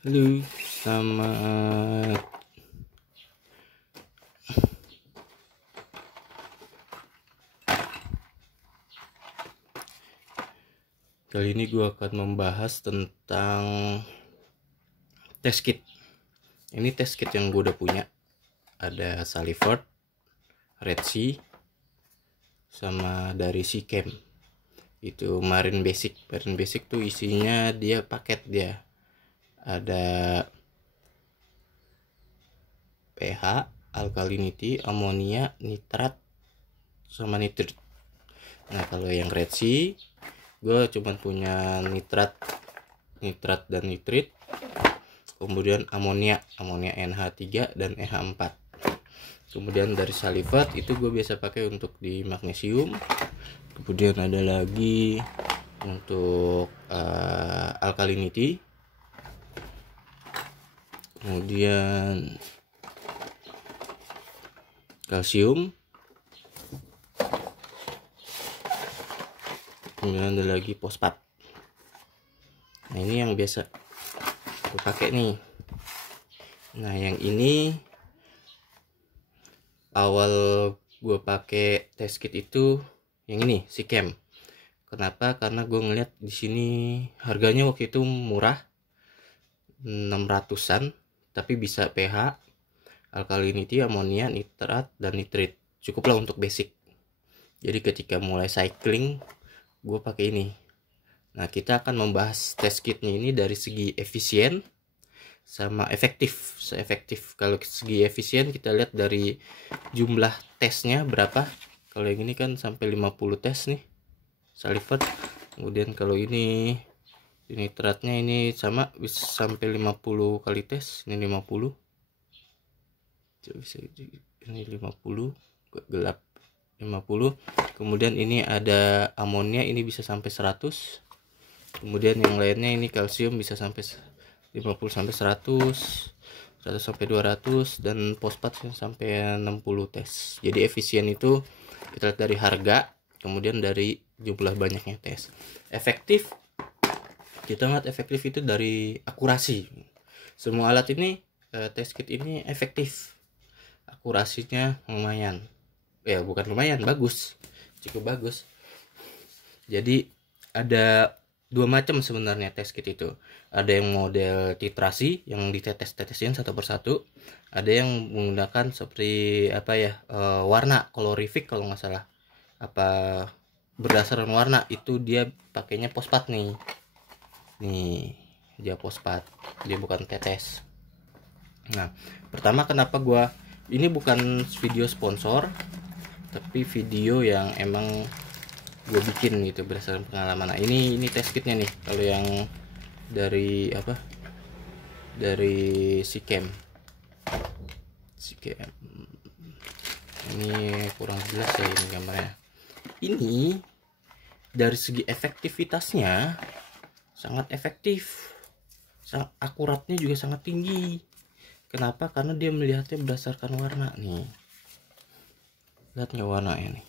Halo, selamat kali ini gue akan membahas tentang test kit. Ini test kit yang gue udah punya. Ada Saliford, Red Sea, sama dari SeaChem. Itu Marine Basic. Marine Basic tuh isinya dia paket dia. Ada pH, alkalinity, amonia, nitrat, sama nitrit. Nah kalau yang Red Sea, gue cuma punya nitrat dan nitrit, kemudian amonia NH3 dan NH4. Kemudian dari Saliford itu gue biasa pakai untuk di magnesium. Kemudian ada lagi untuk alkalinity. Kemudian kalsium. Kemudian ada lagi fosfat. Nah ini yang biasa gue pakai nih. Nah yang ini awal gue pakai test kit itu yang ini SeaChem. Kenapa? Karena gue ngeliat di sini harganya waktu itu murah, 600-an, tapi bisa pH, alkalinity, amonia, nitrat, dan nitrit. Cukuplah untuk basic. Jadi ketika mulai cycling gue pakai ini. Nah kita akan membahas test kitnya ini dari segi efisien sama efektif. Seefektif, kalau segi efisien kita lihat dari jumlah tesnya berapa. Kalau yang ini kan sampai 50 tes nih Saliford. Kemudian kalau ini nitratnya ini sama, bisa sampai 50 kali tes. Ini 50, bisa ini 50 gelap 50. Kemudian ini ada amonia, ini bisa sampai 100. Kemudian yang lainnya ini kalsium bisa sampai 50 sampai 100 sampai 200, dan fosfat sampai 60 tes. Jadi efisien itu kita lihat dari harga, kemudian dari jumlah banyaknya tes. Efektif, kita lihat efektif itu dari akurasi. Semua alat ini test kit ini efektif, akurasinya lumayan. Ya bukan lumayan, bagus, cukup bagus. Jadi ada dua macam sebenarnya test kit itu. Ada yang model titrasi yang ditetes-tetesin satu persatu. Ada yang menggunakan seperti apa ya, warna kolorifik kalau nggak salah. Apa berdasarkan warna itu dia pakainya fosfat nih. Nih dia fosfat, dia bukan tetes. Nah pertama kenapa gua, ini bukan video sponsor, tapi video yang emang gue bikin gitu berdasarkan pengalaman. Nah ini test kitnya nih. Kalau yang dari apa, dari SeaChem ini kurang jelas ya ini gambarnya. Ini dari segi efektivitasnya sangat efektif, sangat akuratnya juga sangat tinggi. Kenapa? Karena dia melihatnya berdasarkan warna nih. Lihat nggak warnanya nih,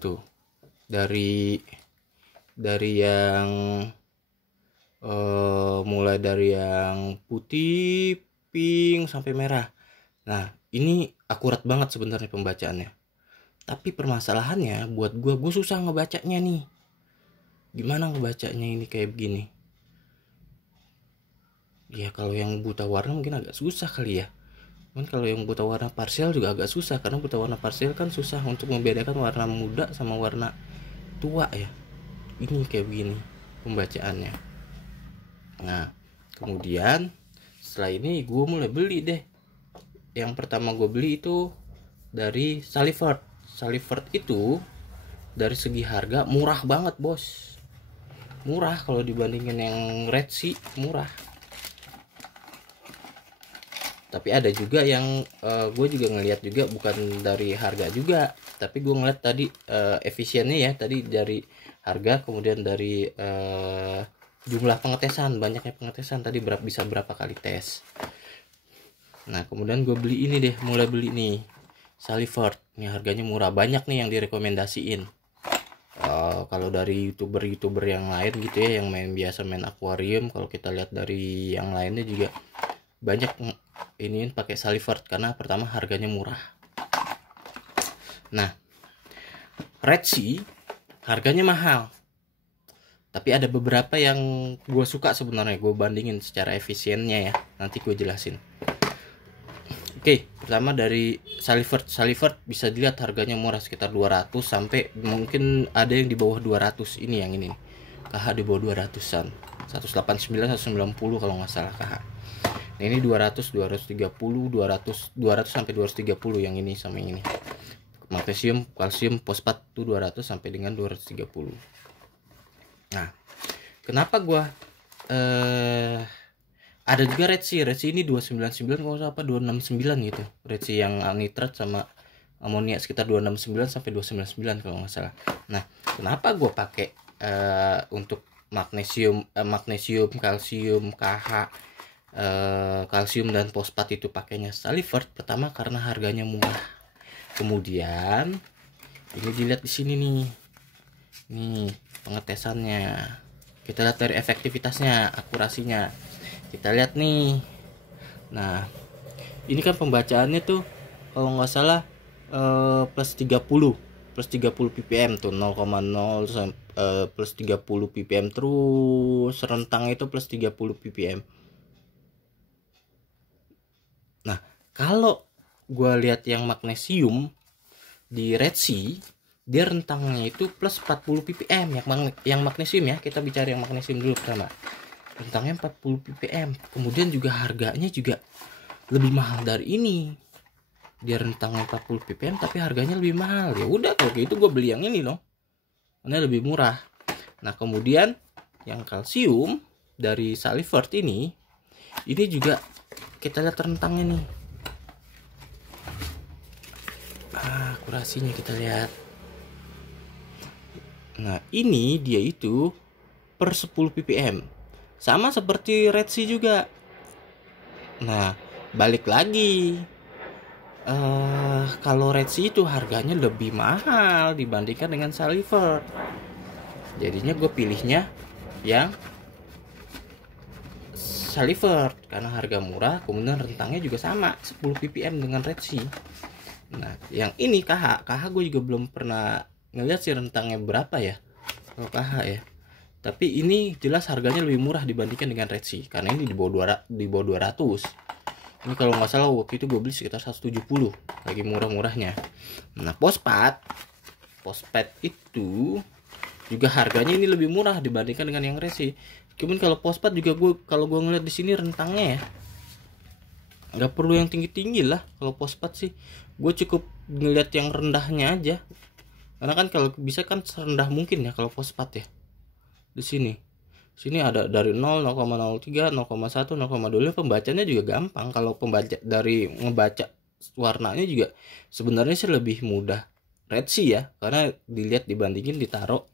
tuh dari yang mulai dari yang putih, pink sampai merah. Nah ini akurat banget sebenarnya pembacaannya. Tapi permasalahannya buat gue susah ngebacanya nih. Gimana ngebacanya ini kayak begini? Ya kalau yang buta warna mungkin agak susah kali ya. Cuman kalau yang buta warna parsial juga agak susah, karena buta warna parsial kan susah untuk membedakan warna muda sama warna tua ya. Ini kayak begini pembacaannya. Nah kemudian setelah ini gue mulai beli deh. Yang pertama gue beli itu dari Saliford. Saliford itu dari segi harga murah banget bos. Murah kalau dibandingin yang Red Sea, murah. Tapi ada juga yang gue juga ngelihat juga bukan dari harga juga, tapi gue ngeliat tadi efisiennya ya, tadi dari harga, kemudian dari jumlah pengetesan, banyaknya pengetesan tadi bisa berapa kali tes. Nah kemudian gue beli ini deh, mulai beli nih Saliford. Ini harganya murah, banyak nih yang direkomendasiin. Kalau dari youtuber yang lain gitu ya, yang biasa main akuarium, kalau kita lihat dari yang lainnya juga banyak ini pakai Salivert karena pertama harganya murah. Nah, Red Sea harganya mahal, tapi ada beberapa yang gue suka sebenarnya. Gue bandingin secara efisiennya ya, nanti gue jelasin. Oke, pertama dari Salivert bisa dilihat harganya murah, sekitar 200 sampai mungkin ada yang di bawah 200. Ini yang ini KH di bawah 200-an, 189 190 kalau nggak salah KH. Nah, ini 200 230 200 sampai 230 yang ini sama yang ini. Magnesium, kalsium, fosfat tuh 200 sampai dengan 230. Nah, kenapa gua ada juga Red Sea ini 299 kalau apa 269 gitu. Red Sea yang nitrat sama amonia sekitar 269 sampai 299 kalau nggak salah. Nah, kenapa gue pakai untuk magnesium, kalsium, KH, kalsium dan fosfat itu pakainya Salivert? Pertama karena harganya murah. Kemudian ini dilihat di sini nih. Nih, pengetesannya. Kita lihat dari efektivitasnya, akurasinya. Kita lihat nih. Nah, ini kan pembacaannya tuh kalau nggak salah plus 30 ppm tuh 0,0 plus 30 ppm, terus rentang itu plus 30 ppm. Nah, kalau gue lihat yang magnesium di Red Sea, dia rentangnya itu plus 40 ppm yang magnesium ya. Kita bicara yang magnesium dulu pertama. Rentangnya 40 ppm. Kemudian juga harganya juga lebih mahal dari ini. Dia rentangnya 40 ppm tapi harganya lebih mahal. Ya udah kalau gitu gue beli yang ini loh. Karena lebih murah. Nah, kemudian yang kalsium dari Salivert ini juga kita lihat rentangnya nih. Akurasinya kita lihat. Nah, ini dia itu per 10 ppm. Sama seperti Red Sea juga. Nah, balik lagi. Kalau Red Sea itu harganya lebih mahal dibandingkan dengan Salivert. Jadinya gue pilihnya yang Salivert karena harga murah, kemudian rentangnya juga sama 10 ppm dengan Red Sea. Nah, yang ini KH gue juga belum pernah ngeliat sih rentangnya berapa ya kalau KH ya. Tapi ini jelas harganya lebih murah dibandingkan dengan Red Sea karena ini di bawah 200. Ini kalau nggak salah waktu itu gue beli sekitar 170, lagi murah-murahnya. Nah, fosfat itu juga harganya ini lebih murah dibandingkan dengan yang Red Sea. Cuman kalau fosfat juga kalau gue ngeliat di sini rentangnya ya nggak perlu yang tinggi-tinggi lah. Kalau fosfat sih gue cukup ngeliat yang rendahnya aja, karena kan kalau bisa kan serendah mungkin ya kalau fosfat ya. Di sini ada dari 0, 0,03, 0,1, 0,2. Pembacanya juga gampang. Kalau pembaca dari ngebaca warnanya juga sebenarnya sih lebih mudah Red Sea ya, karena dilihat, dibandingin, ditaruh,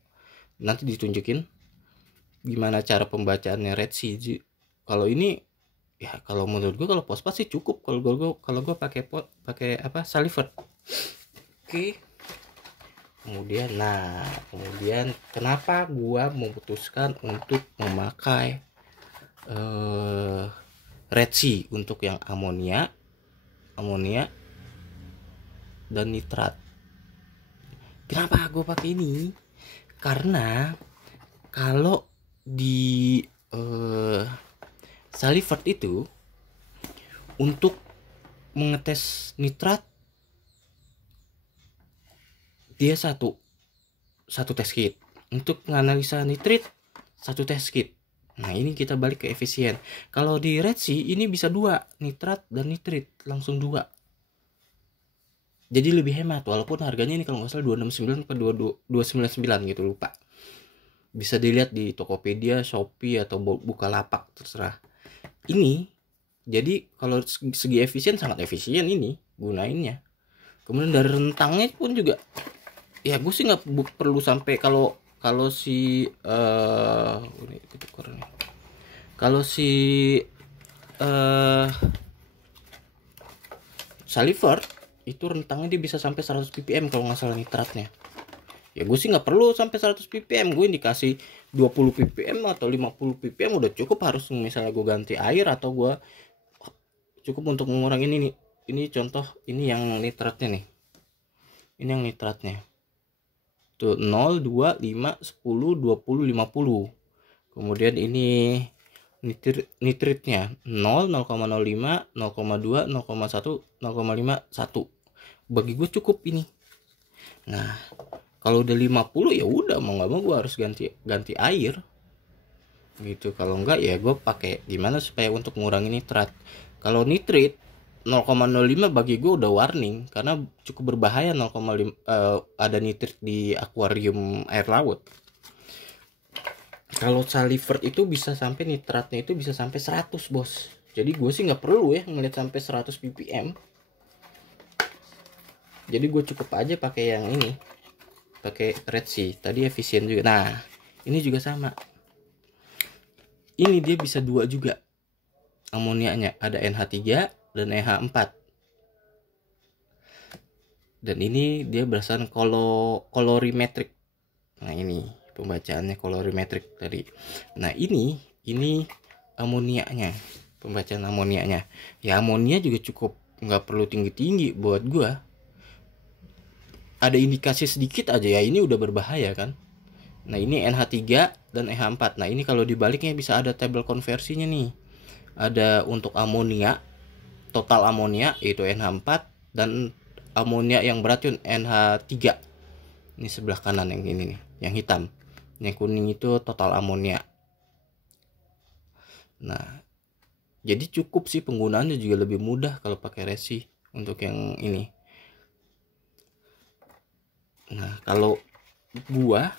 nanti ditunjukin gimana cara pembacaannya Red Sea. Kalau ini ya, kalau menurut gue kalau fosfat sih cukup. Kalau gue pakai apa, Salivert. Oke. Kemudian kenapa gua memutuskan untuk memakai Red Sea untuk yang amonia dan nitrat. Kenapa gua pakai ini? Karena kalau di Salivert itu untuk mengetes nitrat dia satu test kit, untuk menganalisa nitrit satu test kit. Nah, ini kita balik ke efisien. Kalau di Red Sea ini bisa 2, nitrat dan nitrit langsung 2. Jadi lebih hemat, walaupun harganya ini kalau nggak salah 269 atau 299 gitu, lupa. Bisa dilihat di Tokopedia, Shopee atau Bukalapak, terserah. Ini jadi kalau segi efisien sangat efisien ini gunainnya. Kemudian dari rentangnya pun juga ya, gue sih nggak perlu sampai kalau Salivert itu rentangnya dia bisa sampai 100 ppm kalau nggak salah nitratnya. Ya gue sih nggak perlu sampai 100 ppm, gue dikasih 20 ppm atau 50 ppm udah cukup. Harus misalnya gue ganti air atau gue cukup untuk mengurangi ini nih. Ini contoh, ini yang nitratnya nih, ini yang nitratnya tuh 0, 2, 5, 10, 20, 50. Kemudian ini nitritnya 0, 0,05, 0,2, 0,1, 0,5, 1. Bagi gue cukup ini. Nah, kalau udah 50 ya udah, mau nggak mau gue harus ganti air gitu. Kalau enggak ya gue pakai gimana supaya untuk mengurangi nitrat. Kalau nitrit 0,05 bagi gue udah warning, karena cukup berbahaya. 0,5 ada nitrit di akuarium air laut. Kalau salivert itu bisa sampai nitratnya itu bisa sampai 100 bos. Jadi gue sih nggak perlu ya ngeliat sampai 100 ppm. Jadi gue cukup aja pakai yang ini, pakai Red Sea. Tadi efisien juga. Nah ini juga sama, ini dia bisa 2 juga amoniaknya, ada NH3 dan NH4. Dan ini dia berdasarkan kolorimetrik. Nah ini pembacaannya kolorimetrik tadi. Nah ini amoniaknya, pembacaan amoniaknya. Ya amonia juga cukup, nggak perlu tinggi-tinggi buat gua. Ada indikasi sedikit aja ya ini udah berbahaya kan. Nah ini NH3 dan NH4. Nah ini kalau dibaliknya bisa ada tabel konversinya nih. Ada untuk amonia, total amonia itu NH4, dan amonia yang beracun NH3. Ini sebelah kanan yang ini nih, yang hitam. Yang kuning itu total amonia. Nah, jadi cukup sih, penggunaannya juga lebih mudah kalau pakai resi untuk yang ini. Nah, kalau gua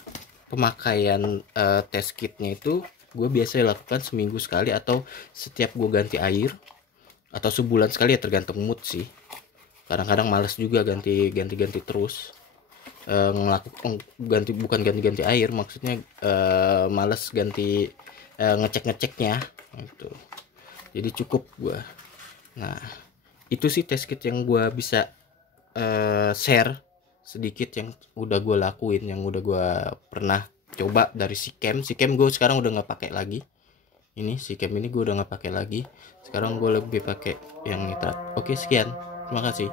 pemakaian test kitnya itu gue biasa lakukan seminggu sekali atau setiap gue ganti air, atau sebulan sekali ya, tergantung mood sih. Kadang-kadang males juga ganti terus. Bukan ganti air, maksudnya males ganti ngeceknya gitu. Jadi cukup gua. Nah itu sih test kit yang gua bisa share sedikit yang udah gue lakuin, yang udah gue pernah coba dari Sikem gue sekarang udah nggak pakai lagi. Ini Sikem ini gue udah nggak pakai lagi, sekarang gue lebih pakai yang nitrat. Oke, sekian, terima kasih.